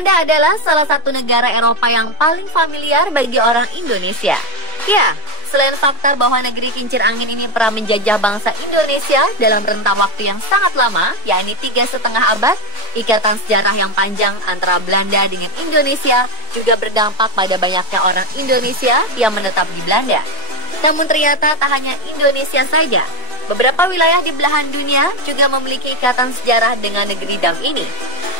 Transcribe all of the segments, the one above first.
Belanda adalah salah satu negara Eropa yang paling familiar bagi orang Indonesia. Ya, selain fakta bahwa negeri kincir angin ini pernah menjajah bangsa Indonesia dalam rentang waktu yang sangat lama, yakni 3,5 abad, ikatan sejarah yang panjang antara Belanda dengan Indonesia juga berdampak pada banyaknya orang Indonesia yang menetap di Belanda. Namun ternyata tak hanya Indonesia saja, beberapa wilayah di belahan dunia juga memiliki ikatan sejarah dengan negeri dam ini.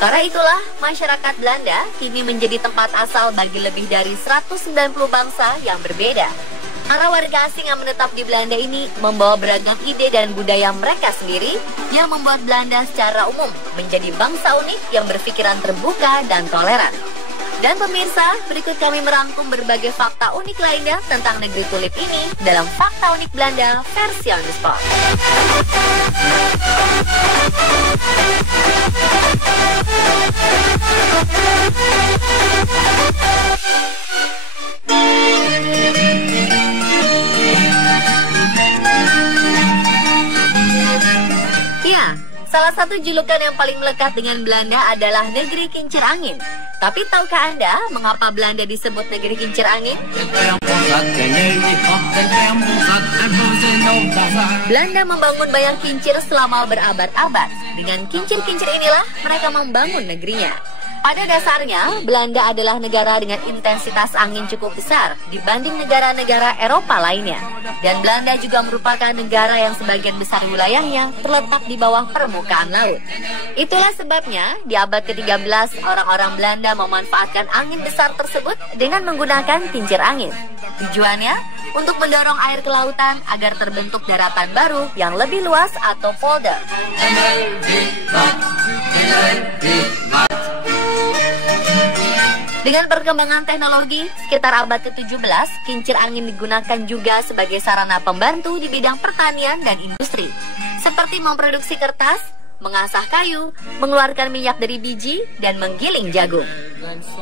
Karena itulah, masyarakat Belanda kini menjadi tempat asal bagi lebih dari 190 bangsa yang berbeda. Para warga asing yang menetap di Belanda ini membawa beragam ide dan budaya mereka sendiri yang membuat Belanda secara umum menjadi bangsa unik yang berpikiran terbuka dan toleran. Dan pemirsa, berikut kami merangkum berbagai fakta unik lainnya tentang negeri tulip ini dalam Fakta Unik Belanda versi on the spot. Ya, salah satu julukan yang paling melekat dengan Belanda adalah negeri kincir angin. Tapi tahukah Anda mengapa Belanda disebut negeri kincir angin? Belanda membangun banyak kincir selama berabad-abad. Dengan kincir-kincir inilah mereka membangun negerinya. Pada dasarnya, Belanda adalah negara dengan intensitas angin cukup besar dibanding negara-negara Eropa lainnya. Dan Belanda juga merupakan negara yang sebagian besar wilayahnya terletak di bawah permukaan laut. Itulah sebabnya, di abad ke-13, orang-orang Belanda memanfaatkan angin besar tersebut dengan menggunakan kincir angin. Tujuannya, untuk mendorong air ke lautan agar terbentuk daratan baru yang lebih luas atau polder. Dengan perkembangan teknologi, sekitar abad ke-17, kincir angin digunakan juga sebagai sarana pembantu di bidang pertanian dan industri, seperti memproduksi kertas, mengasah kayu, mengeluarkan minyak dari biji, dan menggiling jagung.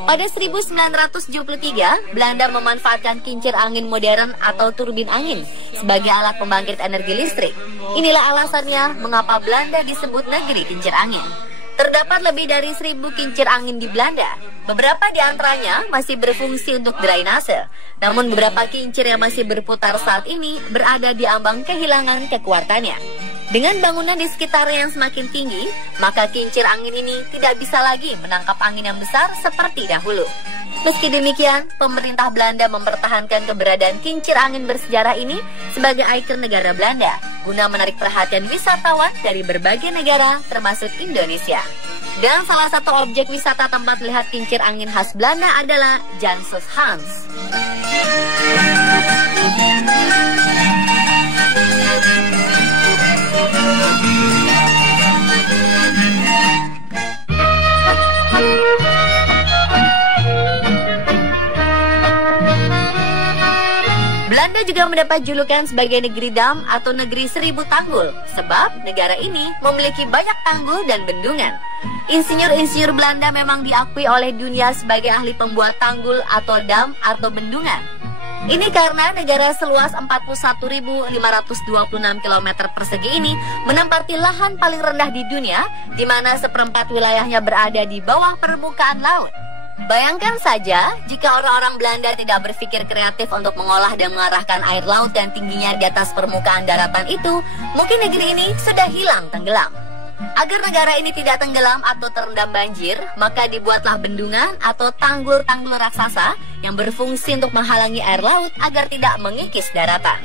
Pada 1973, Belanda memanfaatkan kincir angin modern atau turbin angin sebagai alat pembangkit energi listrik. Inilah alasannya mengapa Belanda disebut negeri kincir angin. Terdapat lebih dari 1.000 kincir angin di Belanda. Beberapa di antaranya masih berfungsi untuk drainase. Namun beberapa kincir yang masih berputar saat ini berada di ambang kehilangan kekuatannya. Dengan bangunan di sekitarnya yang semakin tinggi, maka kincir angin ini tidak bisa lagi menangkap angin yang besar seperti dahulu. Meski demikian, pemerintah Belanda mempertahankan keberadaan kincir angin bersejarah ini sebagai ikon negara Belanda, guna menarik perhatian wisatawan dari berbagai negara, termasuk Indonesia. Dan salah satu objek wisata tempat melihat kincir angin khas Belanda adalah Jansus Hans. Belanda juga mendapat julukan sebagai negeri dam atau negeri 1000 tanggul, sebab negara ini memiliki banyak tanggul dan bendungan. Insinyur-insinyur Belanda memang diakui oleh dunia sebagai ahli pembuat tanggul atau dam atau bendungan. Ini karena negara seluas 41.526 km persegi ini menempati lahan paling rendah di dunia, di mana seperempat wilayahnya berada di bawah permukaan laut. Bayangkan saja jika orang-orang Belanda tidak berpikir kreatif untuk mengolah dan mengarahkan air laut yang tingginya di atas permukaan daratan itu, mungkin negeri ini sudah hilang tenggelam. Agar negara ini tidak tenggelam atau terendam banjir, maka dibuatlah bendungan atau tanggul-tanggul raksasa yang berfungsi untuk menghalangi air laut agar tidak mengikis daratan.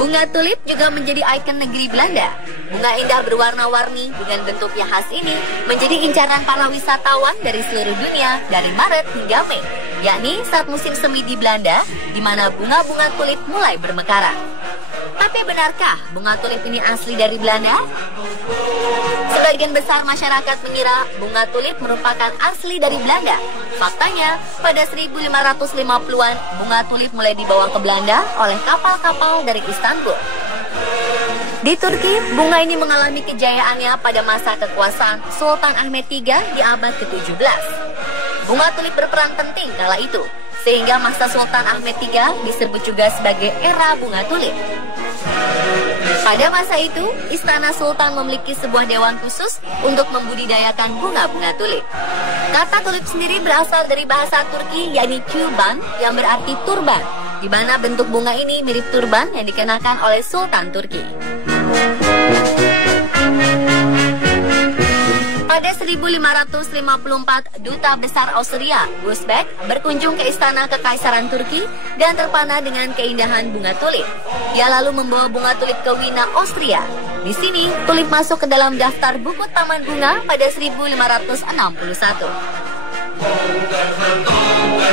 Bunga tulip juga menjadi ikon negeri Belanda. Bunga indah berwarna-warni dengan bentuknya khas ini menjadi incaran para wisatawan dari seluruh dunia dari Maret hingga Mei, yakni saat musim semi di Belanda, di mana bunga-bunga tulip mulai bermekaran. Tapi benarkah bunga tulip ini asli dari Belanda? Sebagian besar masyarakat mengira bunga tulip merupakan asli dari Belanda. Faktanya, pada 1550-an, bunga tulip mulai dibawa ke Belanda oleh kapal-kapal dari Istanbul. Di Turki, bunga ini mengalami kejayaannya pada masa kekuasaan Sultan Ahmed III di abad ke-17. Bunga tulip berperan penting kala itu, sehingga masa Sultan Ahmed III disebut juga sebagai era bunga tulip. Pada masa itu, Istana Sultan memiliki sebuah dewan khusus untuk membudidayakan bunga-bunga tulip. Kata tulip sendiri berasal dari bahasa Turki, yakni tulban, yang berarti turban, di mana bentuk bunga ini mirip turban yang dikenakan oleh Sultan Turki. Pada 1554, Duta Besar Austria, Gusbeck, berkunjung ke Istana Kekaisaran Turki dan terpana dengan keindahan bunga tulip. Dia lalu membawa bunga tulip ke Wina, Austria. Di sini, tulip masuk ke dalam daftar buku taman bunga pada 1561.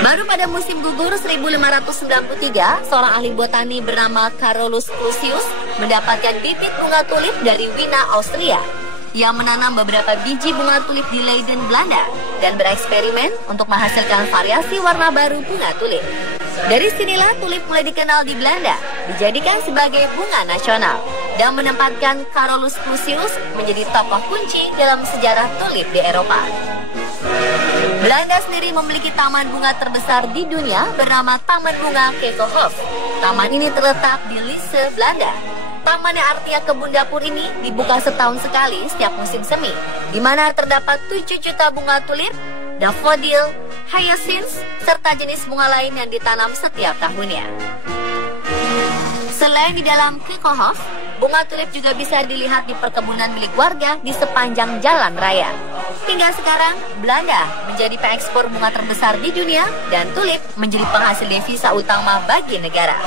Baru pada musim gugur 1593, seorang ahli botani bernama Carolus Clusius mendapatkan bibit bunga tulip dari Wina, Austria. Ia menanam beberapa biji bunga tulip di Leiden, Belanda, dan bereksperimen untuk menghasilkan variasi warna baru bunga tulip. Dari sinilah tulip mulai dikenal di Belanda, dijadikan sebagai bunga nasional, dan menempatkan Carolus Clusius menjadi tokoh kunci dalam sejarah tulip di Eropa. Belanda sendiri memiliki taman bunga terbesar di dunia bernama Taman Bunga Keukenhof. Taman ini terletak di Lisse, Belanda. Taman yang artinya kebun dapur ini dibuka setahun sekali setiap musim semi, di mana terdapat 7 juta bunga tulip, daffodil, hyacinth, serta jenis bunga lain yang ditanam setiap tahunnya. Selain di dalam Keukenhof, bunga tulip juga bisa dilihat di perkebunan milik warga di sepanjang jalan raya. Hingga sekarang, Belanda menjadi pengekspor bunga terbesar di dunia dan tulip menjadi penghasil devisa utama bagi negara.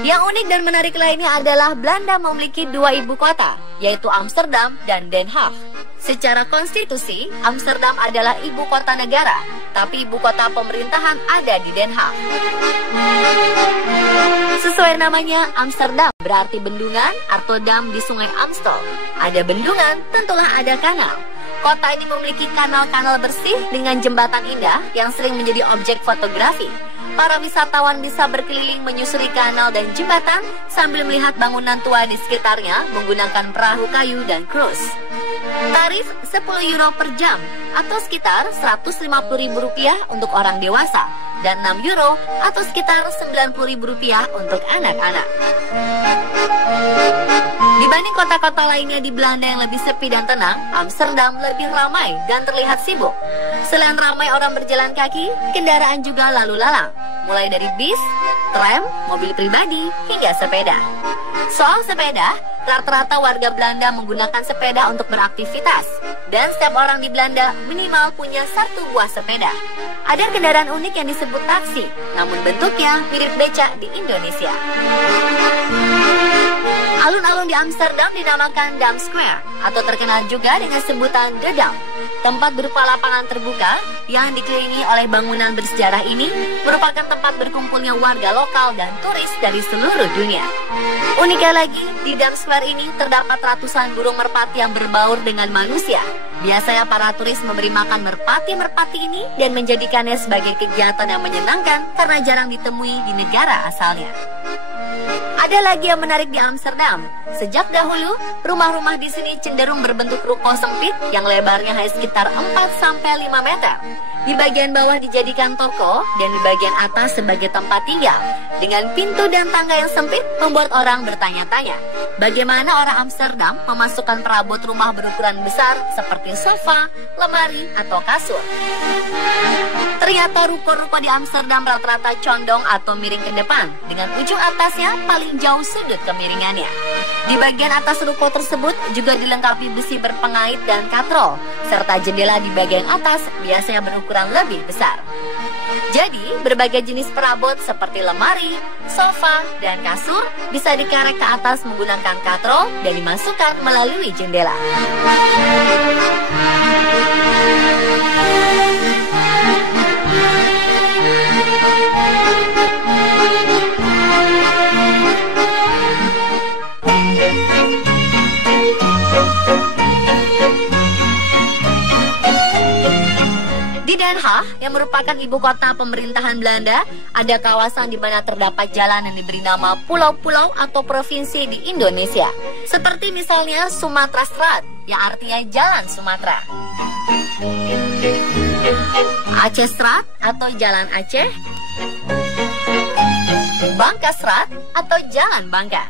Yang unik dan menarik lainnya adalah Belanda memiliki 2 ibu kota, yaitu Amsterdam dan Den Haag. Secara konstitusi, Amsterdam adalah ibu kota negara, tapi ibu kota pemerintahan ada di Den Haag. Sesuai namanya, Amsterdam berarti bendungan atau dam di sungai Amstel. Ada bendungan, tentulah ada kanal. Kota ini memiliki kanal-kanal bersih dengan jembatan indah yang sering menjadi objek fotografi. Para wisatawan bisa berkeliling menyusuri kanal dan jembatan sambil melihat bangunan tua di sekitarnya menggunakan perahu kayu dan cruise. Tarif 10 euro per jam atau sekitar Rp150.000 untuk orang dewasa dan 6 euro atau sekitar Rp90.000 untuk anak-anak. Dibanding kota-kota lainnya di Belanda yang lebih sepi dan tenang, Amsterdam lebih ramai dan terlihat sibuk. Selain ramai orang berjalan kaki, kendaraan juga lalu lalang, mulai dari bis, tram, mobil pribadi, hingga sepeda. Soal sepeda, rata-rata warga Belanda menggunakan sepeda untuk beraktivitas, dan setiap orang di Belanda minimal punya 1 buah sepeda. Ada kendaraan unik yang disebut taksi, namun bentuknya mirip becak di Indonesia. Alun-alun di Amsterdam dinamakan Dam Square atau terkenal juga dengan sebutan The Dam. Tempat berupa lapangan terbuka yang dikelilingi oleh bangunan bersejarah ini merupakan tempat berkumpulnya warga lokal dan turis dari seluruh dunia. Uniknya lagi, di Dam Square ini terdapat ratusan burung merpati yang berbaur dengan manusia. Biasanya para turis memberi makan merpati-merpati ini dan menjadikannya sebagai kegiatan yang menyenangkan karena jarang ditemui di negara asalnya. Ada lagi yang menarik di Amsterdam. Sejak dahulu, rumah-rumah di sini cenderung berbentuk ruko sempit yang lebarnya hanya sekitar 4-5 meter. Di bagian bawah dijadikan toko dan di bagian atas sebagai tempat tinggal. Dengan pintu dan tangga yang sempit membuat orang bertanya-tanya, bagaimana orang Amsterdam memasukkan perabot rumah berukuran besar seperti sofa, lemari, atau kasur. Ternyata ruko-ruko di Amsterdam rata-rata condong atau miring ke depan, dengan ujung atasnya paling jauh sudut kemiringannya. Di bagian atas ruko tersebut juga dilengkapi besi berpengait dan katrol, serta jendela di bagian atas biasanya berukuran lebih besar. Jadi, berbagai jenis perabot seperti lemari, sofa, dan kasur bisa dikerek ke atas menggunakan katrol dan dimasukkan melalui jendela. merupakan ibu kota pemerintahan Belanda, ada kawasan di mana terdapat jalan yang diberi nama pulau-pulau atau provinsi di Indonesia. Seperti misalnya Sumatera Strat, yang artinya Jalan Sumatera. Aceh Strat atau Jalan Aceh. Bangka Strat atau Jalan Bangka.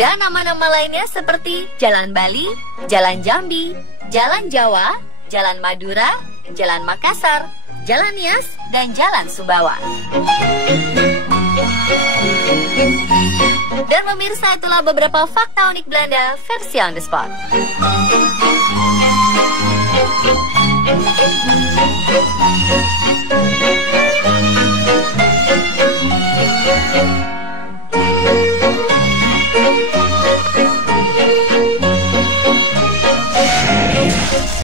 Dan nama-nama lainnya seperti Jalan Bali, Jalan Jambi, Jalan Jawa, Jalan Madura, Jalan Makassar, Jalan Nias, dan Jalan Sumbawa. Dan pemirsa, itulah beberapa fakta unik Belanda versi on the spot.